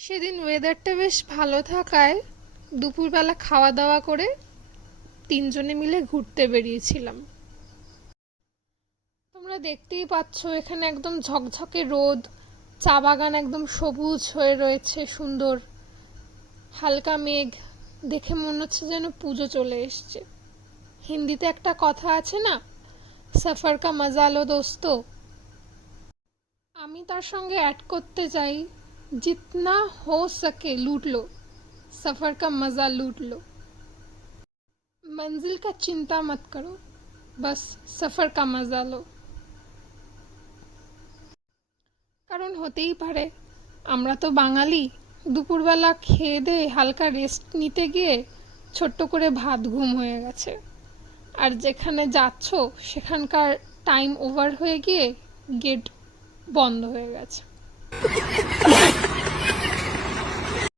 সেদিন ওয়েদারটা বেশ ভালো থাকায় দুপুরবেলা খাওয়া দাওয়া করে তিনজনে মিলে ঘুরতে বেরিয়েছিলাম। তোমরা দেখতেই পাচ্ছ এখানে একদম ঝকঝকে রোদ, চা বাগান একদম সবুজ হয়ে রয়েছে, সুন্দর হালকা মেঘ, দেখে মনে হচ্ছে যেন পুজো চলে এসছে। হিন্দিতে একটা কথা আছে না, সফর কা মজা লো দোস্ত। আমি তার সঙ্গে অ্যাড করতে চাই, जितना हो सके लूट लो, सफर का मजा लूट लो। मंजिल का चिंता मत करो, बस सफर का मजा लो। কারণ হতেই পারে আমরা তো বাঙালি, দুপুরবেলা খেয়ে দিয়ে হালকা রেস্ট নিতে গিয়ে ছোট্ট করে ভাত ঘুম হয়ে গেছে, আর যেখানে যাচ্ছ সেখানকার টাইম ওভার হয়ে গিয়ে গেট বন্ধ হয়ে গেছে।